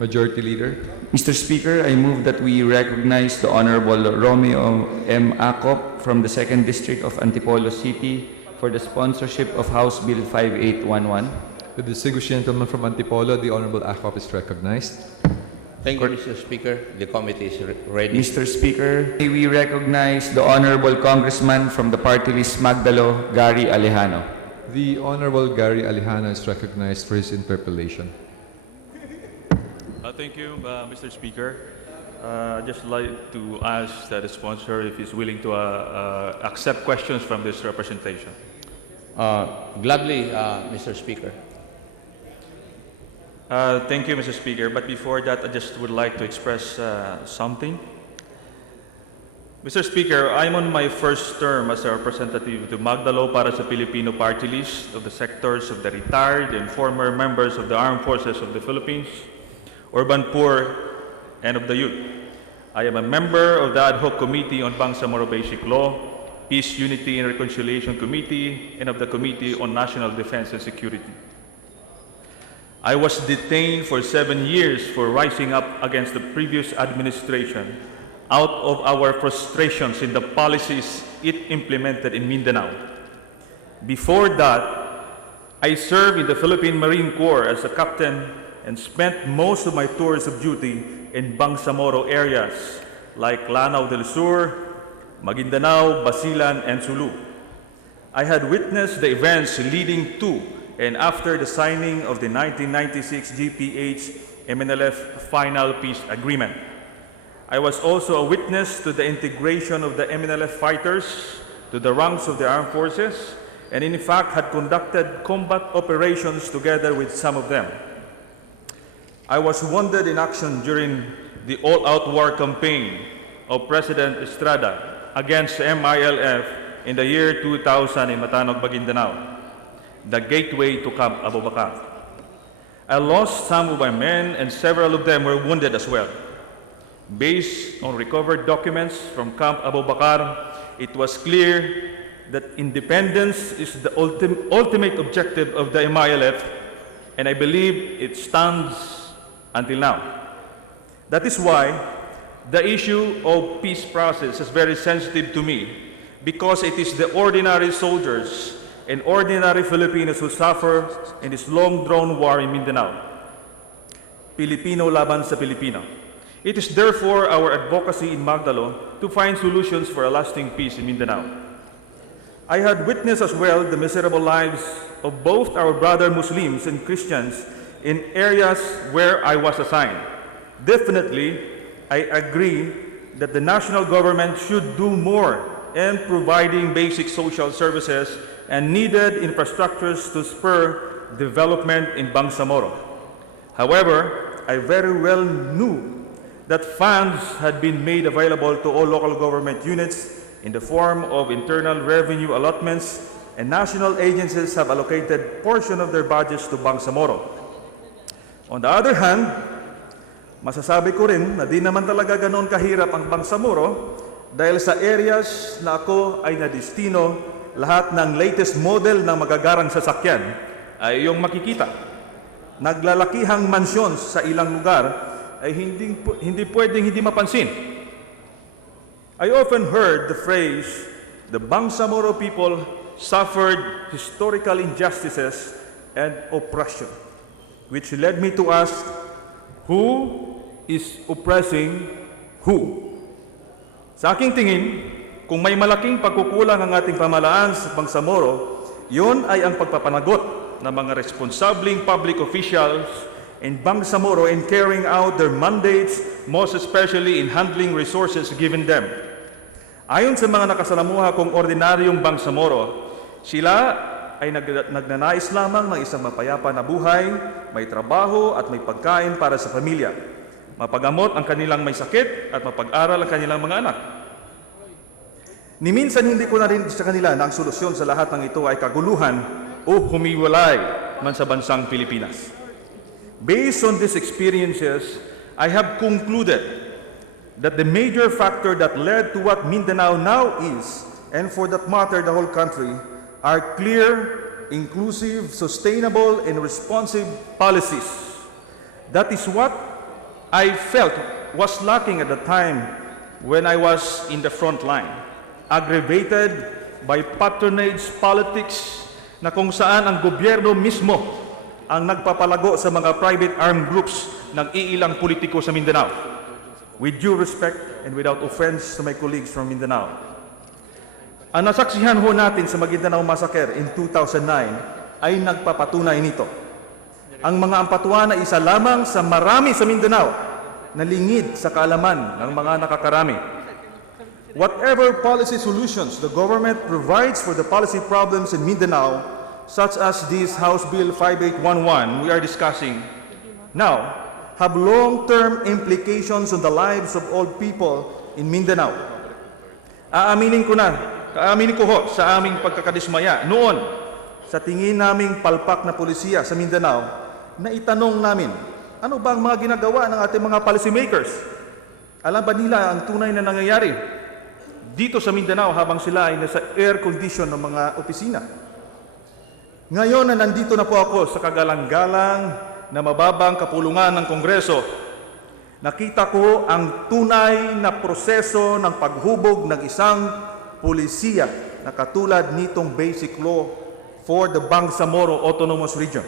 Majority Leader. Mr. Speaker, I move that we recognize the Honorable Romeo M. Acop from the 2nd District of Antipolo City for the sponsorship of House Bill 5811. The distinguished gentleman from Antipolo, the Honorable Acop, is recognized. Thank you, Mr. Speaker. The committee is ready. Mr. Speaker, may we recognize the Honorable Congressman from the party list Cong.Gary Alejano. The Honorable Gary Alejano is recognized for his interpellation. Thank you, Mr. Speaker. I'd just like to ask the sponsor if he's willing to accept questions from this representation. Gladly, Mr. Speaker. Thank you, Mr. Speaker. But before that, I just would like to express something. Mr. Speaker, I'm on my first term as a representative to Magdalo para sa Filipino party list of the sectors of the retired and former members of the Armed Forces of the Philippines, urban poor, and of the youth. I am a member of the Ad Hoc Committee on Bangsamoro Basic Law, Peace, Unity, and Reconciliation Committee, and of the Committee on National Defense and Security. I was detained for 7 years for rising up against the previous administration out of our frustrations in the policies it implemented in Mindanao. Before that, I served in the Philippine Marine Corps as a captain and spent most of my tours of duty in Bangsamoro areas like Lanao del Sur, Maguindanao, Basilan, and Sulu. I had witnessed the events leading to and after the signing of the 1996 GPH-MNLF Final Peace Agreement. I was also a witness to the integration of the MNLF fighters to the ranks of the armed forces, and in fact had conducted combat operations together with some of them. I was wounded in action during the all-out war campaign of President Estrada against MILF in the year 2000 in Matanog, Maguindanao, the gateway to Camp Abu Bakar. I lost some of my men and several of them were wounded as well. Based on recovered documents from Camp Abu Bakar, it was clear that independence is the ultimate objective of the MILF, and I believe it stands until now. That is why the issue of peace process is very sensitive to me, because it is the ordinary soldiers and ordinary Filipinos who suffer in this long-drawn war in Mindanao. Pilipino laban sa Pilipino. It is therefore our advocacy in Magdalo to find solutions for a lasting peace in Mindanao. I had witnessed as well the miserable lives of both our brother Muslims and Christians in areas where I was assigned. Definitely, I agree that the national government should do more in providing basic social services and needed infrastructures to spur development in Bangsamoro. However, I very well knew that funds had been made available to all local government units in the form of internal revenue allotments, and national agencies have allocated portion of their budgets to Bangsamoro. On the other hand, masasabi ko rin na di naman talaga ganoon kahirap ang Bangsamoro dahil sa areas na ako ay nadistino, lahat ng latest model ng magagarang sasakyan ay iyong makikita. Naglalakihang mansyon sa ilang lugar ay hindi pwedeng hindi mapansin. I often heard the phrase, the Bangsamoro people suffered historical injustices and oppression, which led me to ask, who is oppressing who? Sa aking tingin, kung may malaking pagkukulang ang ating pamahalaan sa Bangsamoro, yun ay ang pagpapanagot ng mga responsabling public officials in Bangsamoro in carrying out their mandates, most especially in handling resources given them. Ayon sa mga nakasalamuha kong ordinaryong Bangsamoro, sila ay nagnanais lamang ng isang mapayapa na buhay, may trabaho at may pagkain para sa pamilya, mapagamot ang kanilang may sakit at mapag-aral ang kanilang mga anak. Ni minsan hindi ko narinig sa kanila na ang solusyon sa lahat ng ito ay kaguluhan o humiwalay man sa bansang Pilipinas. Based on these experiences, I have concluded that the major factor that led to what Mindanao now is, and for that matter the whole country, are clear, inclusive, sustainable, and responsive policies. That is what I felt was lacking at the time when I was in the front line, aggravated by patronage politics na kung saan ang gobyerno mismo ang nagpapalago sa mga private armed groups ng iilang politiko sa Mindanao. With due respect and without offense to my colleagues from Mindanao, ang nasaksihan ho natin sa Maguindanao Massacre in 2009 ay nagpapatunay nito. Ang mga ampatuan ay isa lamang sa marami sa Mindanao na lingid sa kaalaman ng mga nakakarami. Whatever policy solutions the government provides for the policy problems in Mindanao, such as this House Bill 5811 we are discussing now, have long-term implications on the lives of all people in Mindanao. Aaminin ko ho sa aming pagkakadismaya noon sa tingin naming palpak na pulisya sa Mindanao na itanong namin, ano ba ang mga ginagawa ng ating mga policymakers? Alam ba nila ang tunay na nangyayari dito sa Mindanao habang sila ay nasa air condition ng mga opisina? Ngayon na nandito na po ako sa kagalang-galang na mababang kapulungan ng Kongreso, nakita ko ang tunay na proseso ng paghubog ng isang pulisiya na katulad nitong Basic Law for the Bangsamoro Autonomous Region.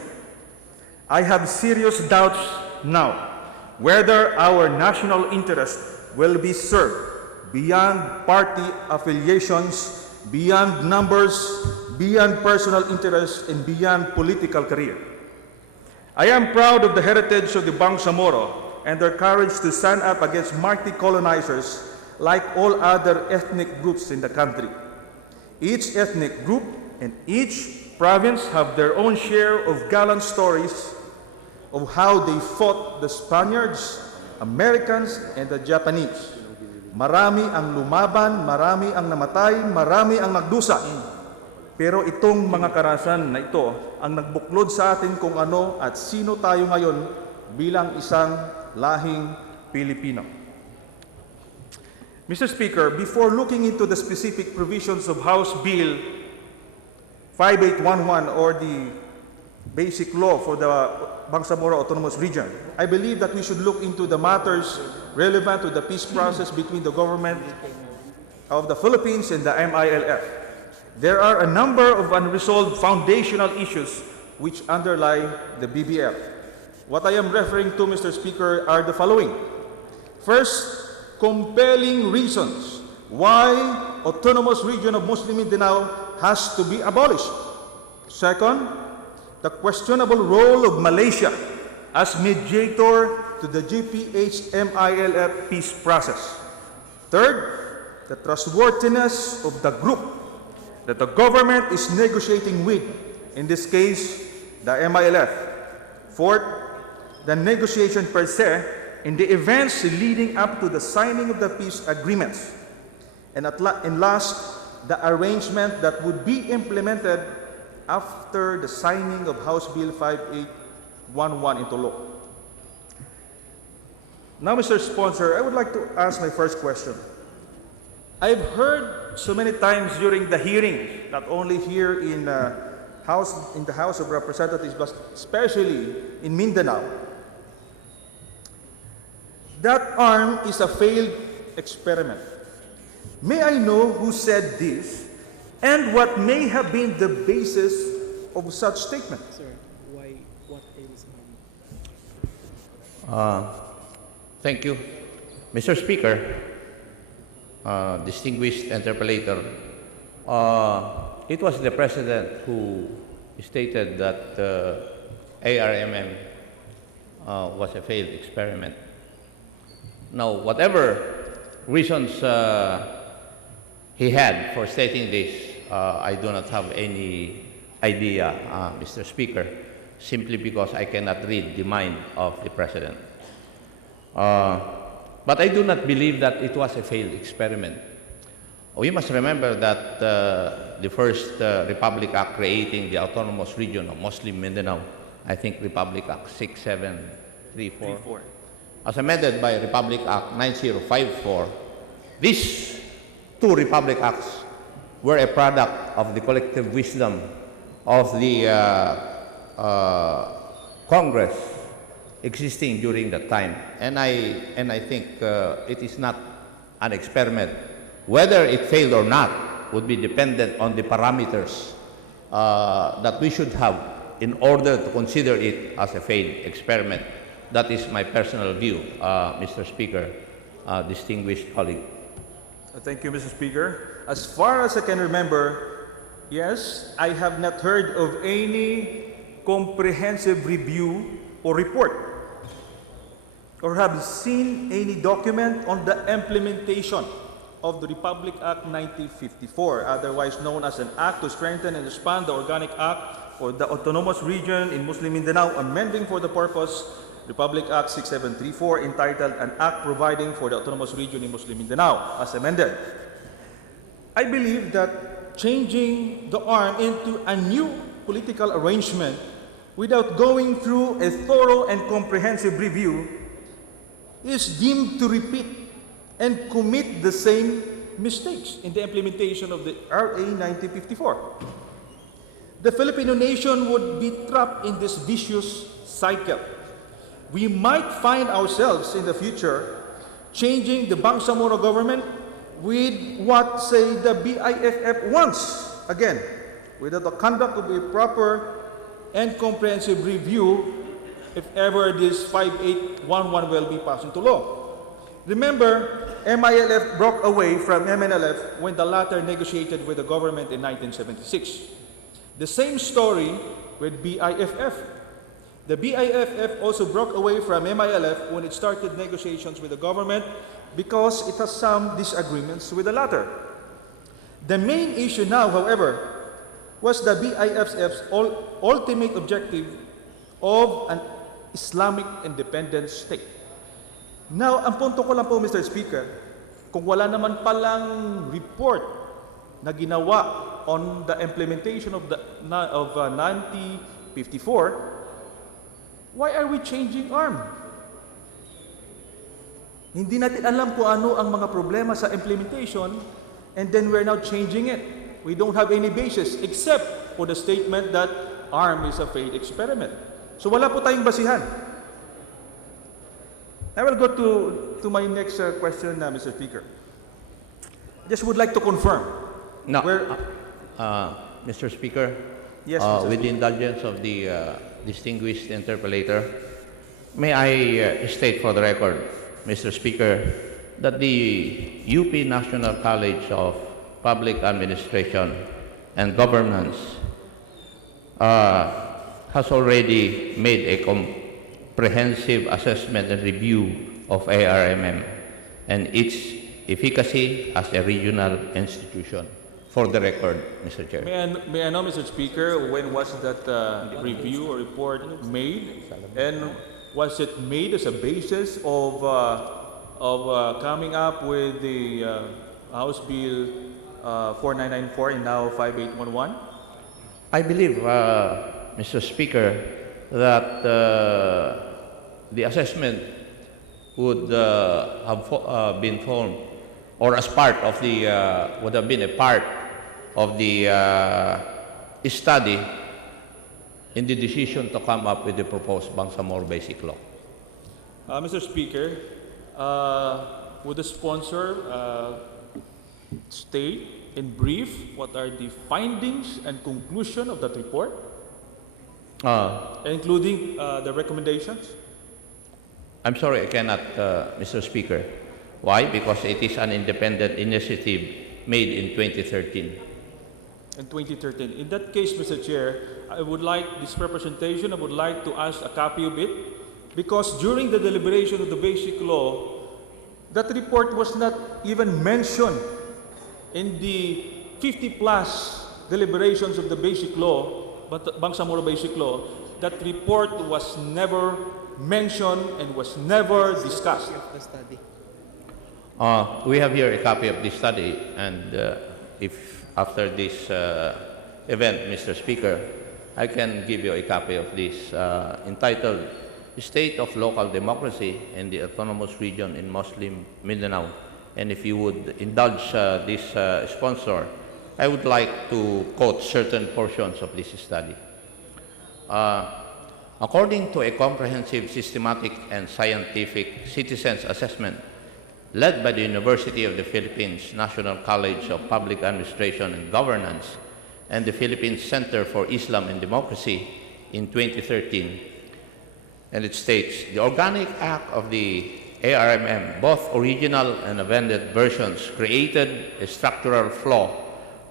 I have serious doubts now whether our national interest will be served beyond party affiliations, beyond numbers, beyond personal interest, and beyond political career. I am proud of the heritage of the Bangsamoro and their courage to stand up against mighty colonizers like all other ethnic groups in the country. Each ethnic group and each province have their own share of gallant stories of how they fought the Spaniards, Americans, and the Japanese. Marami ang lumaban, marami ang namatay, marami ang nagdusa. Pero itong mga karasan na ito ang nagbuklod sa atin kung ano at sino tayo ngayon bilang isang lahing Pilipino. Mr. Speaker, before looking into the specific provisions of House Bill 5811 or the Basic Law for the Bangsamoro Autonomous Region, I believe that we should look into the matters relevant to the peace process between the government of the Philippines and the MILF. There are a number of unresolved foundational issues which underlie the BBF. What I am referring to, Mr. Speaker, are the following. First, compelling reasons why Autonomous Region of Muslim Mindanao has to be abolished. Second, the questionable role of Malaysia as mediator to the GPH-MILF peace process. Third, the trustworthiness of the group that the government is negotiating with, in this case, the MILF. Fourth, the negotiation per se in the events leading up to the signing of the peace agreements. And last, the arrangement that would be implemented after the signing of House Bill 5811 into law. Now, Mr. Sponsor, I would like to ask my first question. I've heard so many times during the hearings, not only here in the House of Representatives, but especially in Mindanao, that arm is a failed experiment. May I know who said this and what may have been the basis of such statement? Sir, what is Thank you. Mr. Speaker, distinguished interpellator, it was the President who stated that ARMM was a failed experiment. Now, whatever reasons he had for stating this, I do not have any idea, Mr. Speaker, simply because I cannot read the mind of the President. But I do not believe that it was a failed experiment. We must remember that the first Republic Act creating the Autonomous Region of Muslim Mindanao, I think Republic Act 6734, as amended by Republic Act 9054, these two Republic Acts were a product of the collective wisdom of the Congress existing during that time. And I think it is not an experiment. Whether it failed or not would be dependent on the parameters that we should have in order to consider it as a failed experiment. That is my personal view, Mr. Speaker, distinguished colleague. Thank you, Mr. Speaker. As far as I can remember, yes, I have not heard of any comprehensive review or report, or have seen any document on the implementation of the Republic Act 1954, otherwise known as an Act to Strengthen and Expand the Organic Act for the Autonomous Region in Muslim Mindanao, amending for the purpose Republic Act 6734, entitled An Act Providing for the Autonomous Region in Muslim Mindanao, as amended. I believe that changing the arm into a new political arrangement without going through a thorough and comprehensive review is deemed to repeat and commit the same mistakes in the implementation of the RA 1954. The Filipino nation would be trapped in this vicious cycle. We might find ourselves in the future changing the Bangsamoro government with what, say, the BIFF wants, again, without the conduct of a proper and comprehensive review, if ever this 5811 will be passed into law. Remember, MILF broke away from MNLF when the latter negotiated with the government in 1976. The same story with BIFF. The BIFF also broke away from MILF when it started negotiations with the government because it has some disagreements with the latter. The main issue now, however, was the BIFF's ultimate objective of an Islamic independent state. Now, ang punto ko lang po, Mr. Speaker, kung wala naman palang report na ginawa on the implementation of 1954, why are we changing arm? Hindi natin alam kung ano ang mga problema sa implementation, and then we're now changing it. We don't have any basis except for the statement that arm is a failed experiment. So wala po tayong basihan. I will go to my next question, Mr. Speaker. Just would like to confirm. No, Mr. Speaker, Yes, Mr. with the Speaker. indulgence of the distinguished interpellator, may I state for the record, Mr. Speaker, that the UP National College of Public Administration and Governance has already made a comprehensive assessment and review of ARMM and its efficacy as a regional institution. For the record, Mr. Chair. May I know, Mr. Speaker, when was that review or report made? And was it made as a basis of coming up with the House Bill 4994 and now 5811? I believe, Mr. Speaker, that the assessment would have been formed, or as part of the, would have been a part of the study in the decision to come up with the proposed Bangsamoro Basic Law. Mr. Speaker, would the sponsor state in brief what are the findings and conclusion of that report, including the recommendations? I'm sorry, I cannot, Mr. Speaker. Why? Because it is an independent initiative made in 2013. In 2013. In that case, Mr. Chair, I would like this representation, I would like to ask a copy of it, because during the deliberation of the basic law, that report was not even mentioned in the 50-plus deliberations of the basic law, but Bangsamoro Basic Law. That report was never mentioned and was never discussed. Of the study. We have here a copy of this study, and if after this event, Mr. Speaker, I can give you a copy of this entitled State of Local Democracy in the Autonomous Region in Muslim Mindanao. And if you would indulge this sponsor, I would like to quote certain portions of this study. According to a comprehensive, systematic, and scientific citizens assessment led by the University of the Philippines National College of Public Administration and Governance and the Philippines Center for Islam and Democracy in 2013, and it states, the organic act of the ARMM, both original and amended versions, created a structural flaw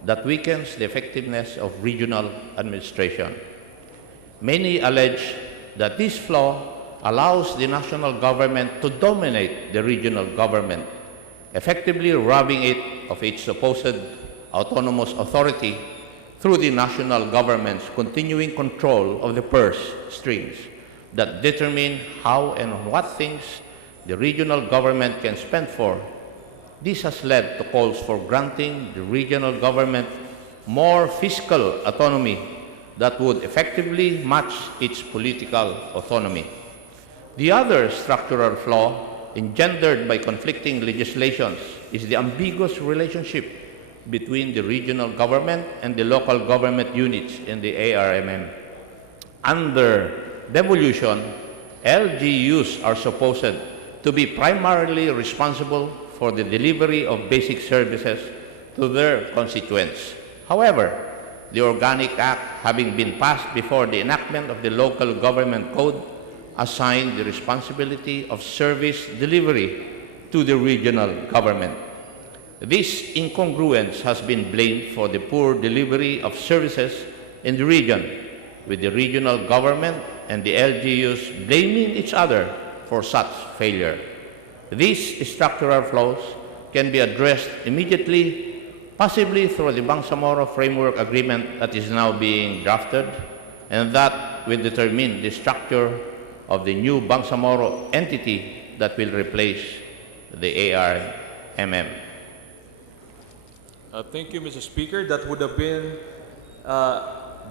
that weakens the effectiveness of regional administration. Many allege that this flaw allows the national government to dominate the regional government, effectively robbing it of its supposed autonomous authority through the national government's continuing control of the purse strings that determine how and what things the regional government can spend for. This has led to calls for granting the regional government more fiscal autonomy that would effectively match its political autonomy. The other structural flaw engendered by conflicting legislations is the ambiguous relationship between the regional government and the local government units in the ARMM. Under devolution, LGUs are supposed to be primarily responsible for the delivery of basic services to their constituents. However, the Organic Act, having been passed before the enactment of the Local Government Code, assigned the responsibility of service delivery to the regional government. This incongruence has been blamed for the poor delivery of services in the region, with the regional government and the LGUs blaming each other for such failure. These structural flaws can be addressed immediately, possibly through the Bangsamoro Framework Agreement that is now being drafted, and that will determine the structure of the new Bangsamoro entity that will replace the ARMM. Thank you, Mr. Speaker. That would have been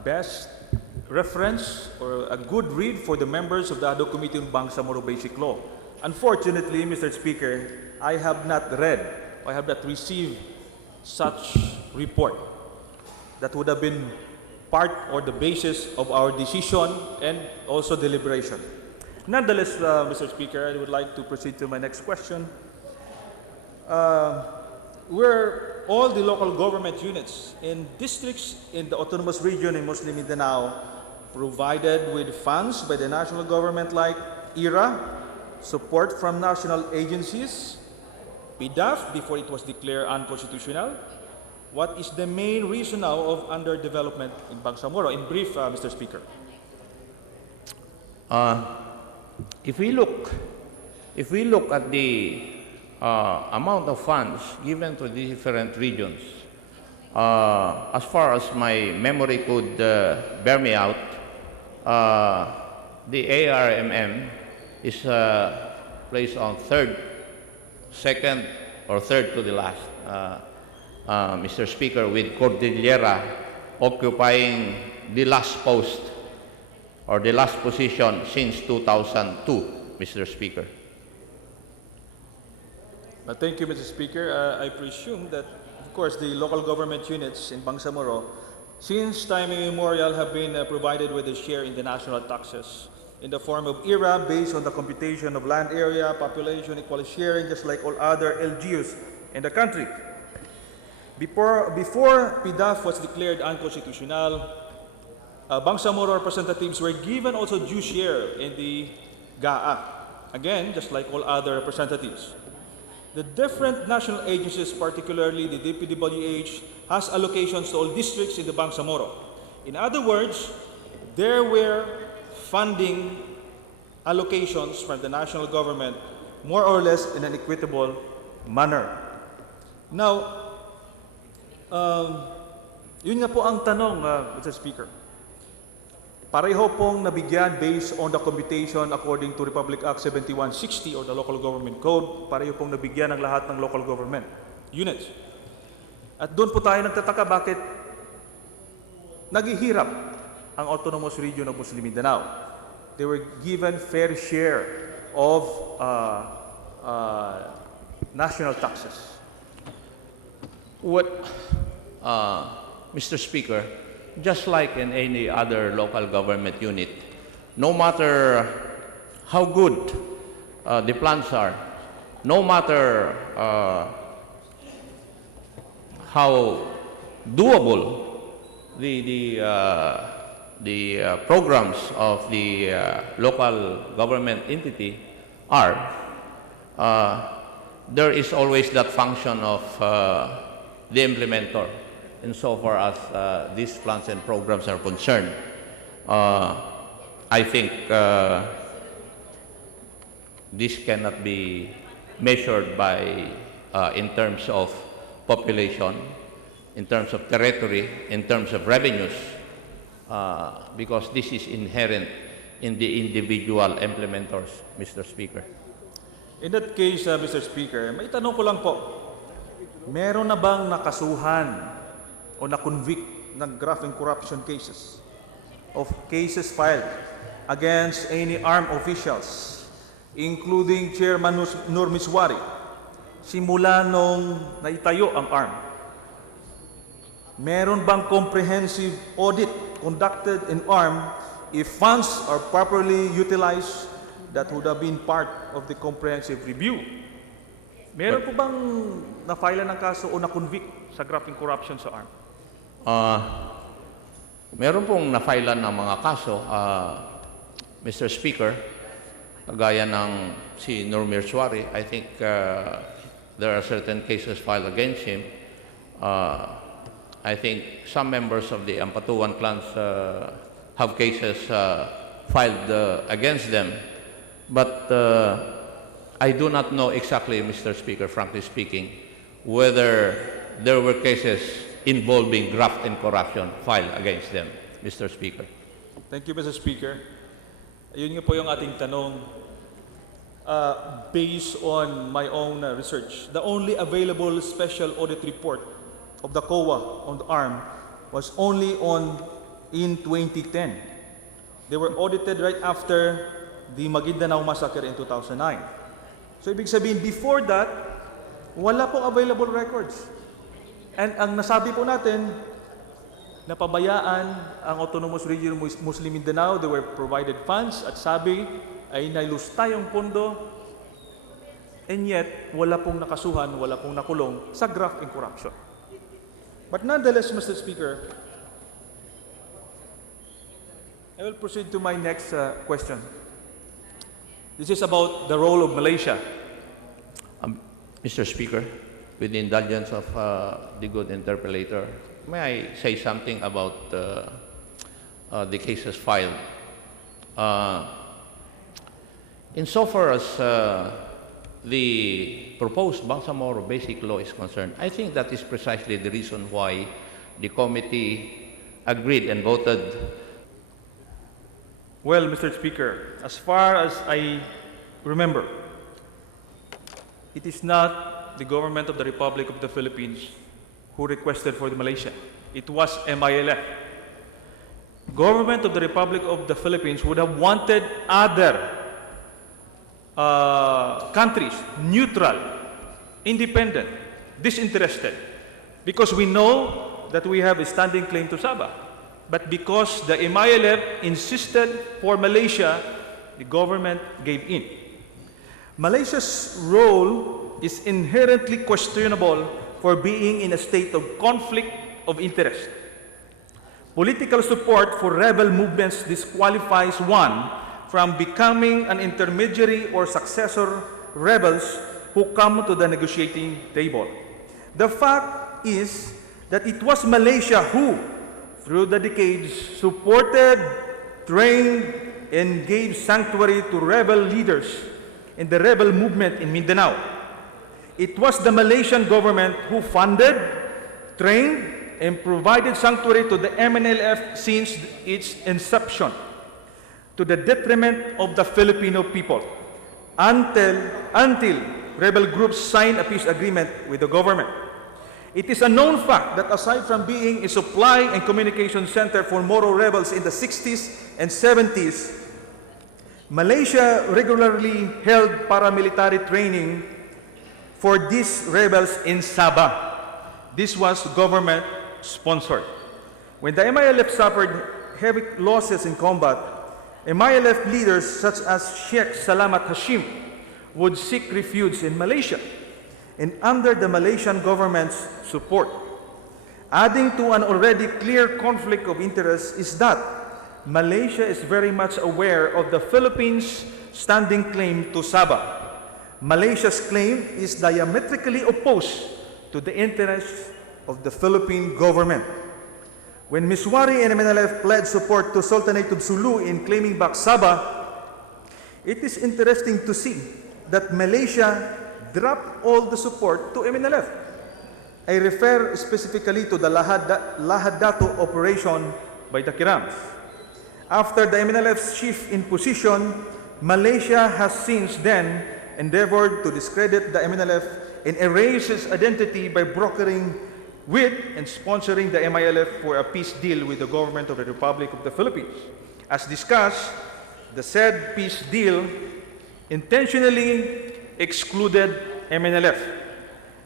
best reference or a good read for the members of the ADO Committee on Bangsamoro Basic Law. Unfortunately, Mr. Speaker, I have not read, I have not received such report that would have been part or the basis of our decision and also deliberation. Nonetheless, Mr. Speaker, I would like to proceed to my next question. Where all the local government units in districts in the autonomous region in Muslim Mindanao provided with funds by the national government like IRA, support from national agencies, PDAF before it was declared unconstitutional. What is the main reason now of underdevelopment in Bangsamoro? In brief, Mr. Speaker. If we look at the amount of funds given to the different regions, as far as my memory could bear me out, the ARMM is placed on second or third to the last, Mr. Speaker, with Cordillera occupying the last post or the last position since 2002, Mr. Speaker. Thank you, Mr. Speaker. I presume that, of course, the local government units in Bangsamoro, since time immemorial, have been provided with a share in the national taxes in the form of IRA based on the computation of land area, population, equal sharing, just like all other LGUs in the country. Before PDAF was declared unconstitutional, Bangsamoro representatives were given also due share in the GAA. Again, just like all other representatives. The different national agencies, particularly the DPWH, has allocations to all districts in the Bangsamoro. In other words, there were funding allocations from the national government more or less in an equitable manner. Now, yun nga po ang tanong, Mr. Speaker. Pareho pong nabigyan based on the computation according to Republic Act 7160 or the Local Government Code, pareho pong nabigyan ng lahat ng local government units. At doon po tayo nagtataka bakit naghihirap ang autonomous region of Muslim Mindanao. They were given fair share of national taxes. What, Mr. Speaker, just like in any other local government unit, no matter how good the plans are, no matter how doable the programs of the local government entity are, there is always that function of the implementer insofar as these plans and programs are concerned. I think this cannot be measured by in terms of population, in terms of territory, in terms of revenues, because this is inherent in the individual implementers, Mr. Speaker. In that case, Mr. Speaker, may tanong ko lang po, meron na bang nakasuhan o na-convict ng graft and corruption cases of cases filed against any armed officials, including Chairman Nur Miswari, simula nung naitayo ang ARM? Meron bang comprehensive audit conducted in ARM if funds are properly utilized that would have been part of the comprehensive review? Meron po bang na-file ng kaso o na-convict sa graft and corruption sa ARM? Meron pong na-filean ng mga kaso, Mr. Speaker, kagaya ng si Nur Miswari. I think there are certain cases filed against him. I think some members of the Ampatuan clans have cases filed against them. But I do not know exactly, Mr. Speaker, frankly speaking, whether there were cases involving graft and corruption filed against them, Mr. Speaker. Thank you, Mr. Speaker. Ayun nga po yung ating tanong. Based on my own research, the only available special audit report of the COA on the ARM was only in 2010. They were audited right after the Maguindanao massacre in 2009. So ibig sabihin, before that, wala pong available records. And ang nasabi po natin, napabayaan ang Autonomous Region Muslim Mindanao, they were provided funds at sabi ay nailusta yung pondo, and yet wala pong nakasuhan, wala pong nakulong sa graft and corruption. But nonetheless, Mr. Speaker, I will proceed to my next question. This is about the role of Malaysia. Mr. Speaker, with the indulgence of the good interpellator, may I say something about the cases filed? Insofar as the proposed Bangsamoro Basic Law is concerned, I think that is precisely the reason why the committee agreed and voted. Well, Mr. Speaker, as far as I remember, it is not the government of the Republic of the Philippines who requested for the Malaysia. It was MILF. Government of the Republic of the Philippines would have wanted other countries, neutral, independent, disinterested, because we know that we have a standing claim to Sabah. But because the MILF insisted for Malaysia, the government gave in. Malaysia's role is inherently questionable for being in a state of conflict of interest. Political support for rebel movements disqualifies one from becoming an intermediary or successor rebels who come to the negotiating table. The fact is that it was Malaysia who, through the decades, supported, trained, and gave sanctuary to rebel leaders in the rebel movement in Mindanao. It was the Malaysian government who funded, trained, and provided sanctuary to the MNLF since its inception, to the detriment of the Filipino people, until rebel groups signed a peace agreement with the government. It is a known fact that aside from being a supply and communication center for Moro rebels in the 60s and 70s, Malaysia regularly held paramilitary training for these rebels in Sabah. This was government-sponsored. When the MILF suffered heavy losses in combat, MILF leaders such as Sheikh Salamat Hashim would seek refuge in Malaysia and under the Malaysian government's support. Adding to an already clear conflict of interest is that Malaysia is very much aware of the Philippines' standing claim to Sabah. Malaysia's claim is diametrically opposed to the interests of the Philippine government. When Miswari and MNLF pledged support to Sultanate of Sulu in claiming back Sabah, it is interesting to see that Malaysia dropped all the support to MNLF. I refer specifically to the Lahad Datu operation by the Kirams. After the MNLF's shift in position, Malaysia has since then endeavored to discredit the MNLF and erase its identity by brokering with and sponsoring the MILF for a peace deal with the government of the Republic of the Philippines. As discussed, the said peace deal intentionally excluded MNLF,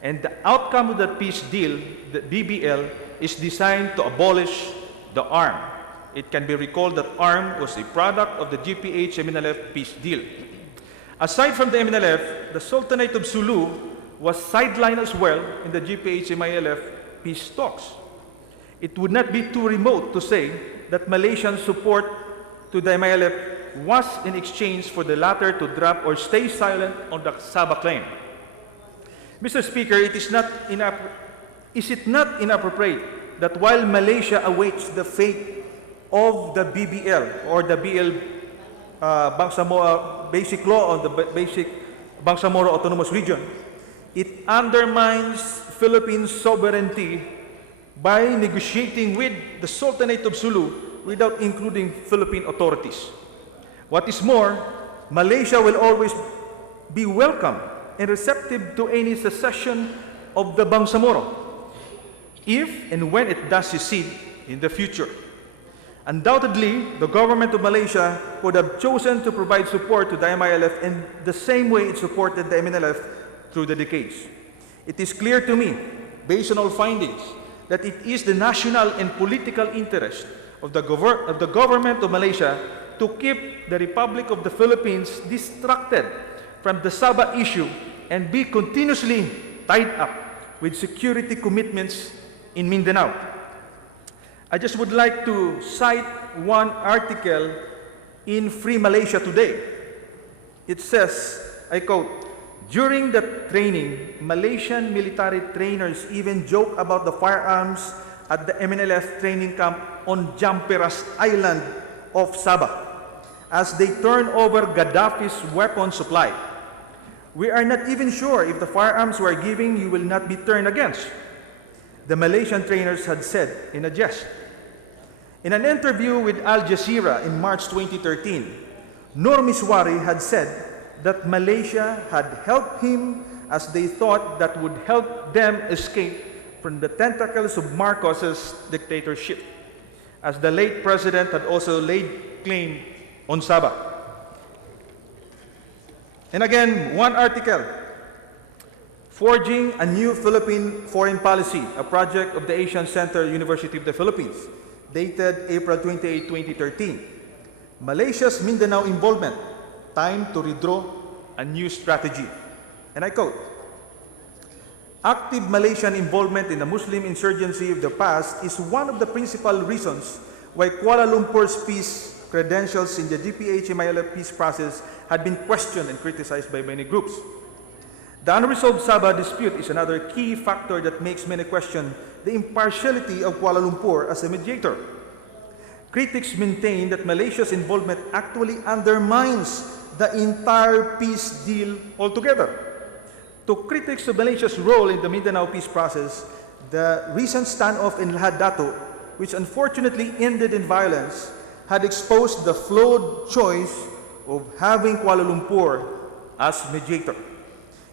and the outcome of that peace deal, the BBL, is designed to abolish the ARM. It can be recalled that ARM was a product of the GPH-MNLF peace deal. Aside from the MNLF, the Sultanate of Sulu was sidelined as well in the GPH-MILF peace talks. It would not be too remote to say that Malaysian support to the MILF was in exchange for the latter to drop or stay silent on the Sabah claim. Mr. Speaker, is it not inappropriate that while Malaysia awaits the fate of the BBL or the BL Bangsamoro Basic Law on the Basic Bangsamoro Autonomous Region, it undermines Philippines' sovereignty by negotiating with the Sultanate of Sulu without including Philippine authorities. What is more, Malaysia will always be welcome and receptive to any secession of the Bangsamoro, if and when it does secede in the future. Undoubtedly, the government of Malaysia would have chosen to provide support to the MILF in the same way it supported the MNLF through the decades. It is clear to me, based on all findings, that it is the national and political interest of the government of Malaysia to keep the Republic of the Philippines distracted from the Sabah issue and be continuously tied up with security commitments in Mindanao. I just would like to cite one article in Free Malaysia Today. It says, I quote, "During the training, Malaysian military trainers even joke about the firearms at the MNLF training camp on Jamperas Island of Sabah as they turn over Gaddafi's weapon supply. We are not even sure if the firearms we are giving you will not be turned against," the Malaysian trainers had said in a jest. In an interview with Al Jazeera in March 2013, Nur Miswari had said that Malaysia had helped him as they thought that would help them escape from the tentacles of Marcos's dictatorship, as the late president had also laid claim on Sabah. And again, one article, "Forging a New Philippine Foreign Policy, a project of the Asian Center University of the Philippines," dated April 28, 2013. "Malaysia's Mindanao involvement, time to redraw a new strategy." And I quote, "Active Malaysian involvement in the Muslim insurgency of the past is one of the principal reasons why Kuala Lumpur's peace credentials in the GPH-MILF peace process had been questioned and criticized by many groups. The unresolved Sabah dispute is another key factor that makes many question the impartiality of Kuala Lumpur as a mediator. Critics maintain that Malaysia's involvement actually undermines the entire peace deal altogether. To critics of Malaysia's role in the Mindanao peace process, the recent standoff in Lahad Datu, which unfortunately ended in violence, had exposed the flawed choice of having Kuala Lumpur as mediator.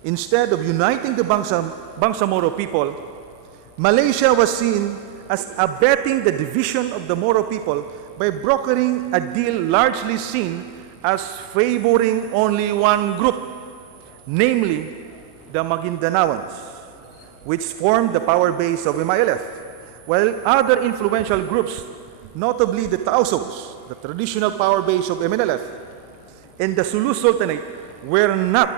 Instead of uniting the Bangsamoro people, Malaysia was seen as abetting the division of the Moro people by brokering a deal largely seen as favoring only one group, namely the Magindanaoans, which formed the power base of MILF, while other influential groups, notably the Tausos, the traditional power base of MNLF, and the Sulu Sultanate were not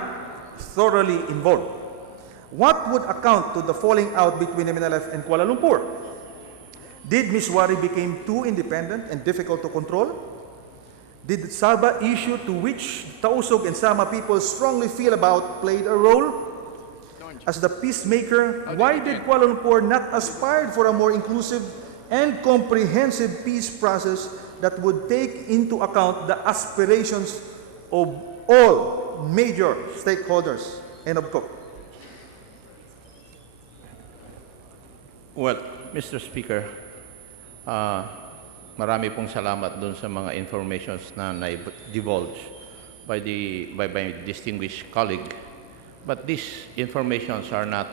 thoroughly involved? What would account to the falling out between MNLF and Kuala Lumpur? Did Ms. Wari become too independent and difficult to control? Did the Sabah issue to which Tausug and Sama people strongly feel about played a role? As the peacemaker, why did Kuala Lumpur not aspire for a more inclusive and comprehensive peace process that would take into account the aspirations of all major stakeholders? End of quote. Well, Mr. Speaker, marami pong salamat dun sa mga informations na na-divulge by my distinguished colleague. But these informations are not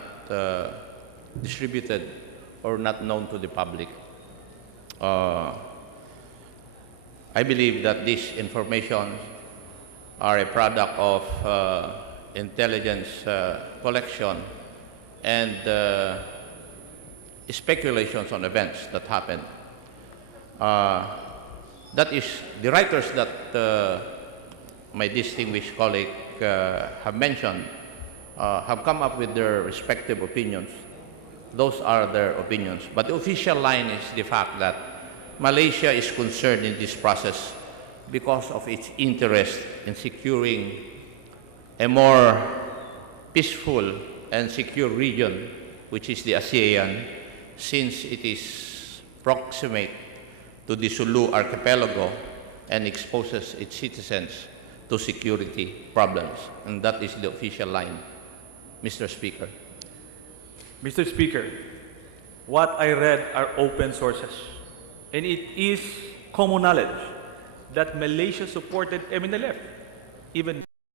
distributed or not known to the public. I believe that these information are a product of intelligence collection and speculations on events that happened. That is, the writers that my distinguished colleague have mentioned have come up with their respective opinions. Those are their opinions. But the official line is the fact that Malaysia is concerned in this process because of its interest in securing a more peaceful and secure region, which is the ASEAN, since it is proximate to the Sulu archipelago and exposes its citizens to security problems. And that is the official line, Mr. Speaker. Mr. Speaker, what I read are open sources, and it is common knowledge that Malaysia supported MNLF even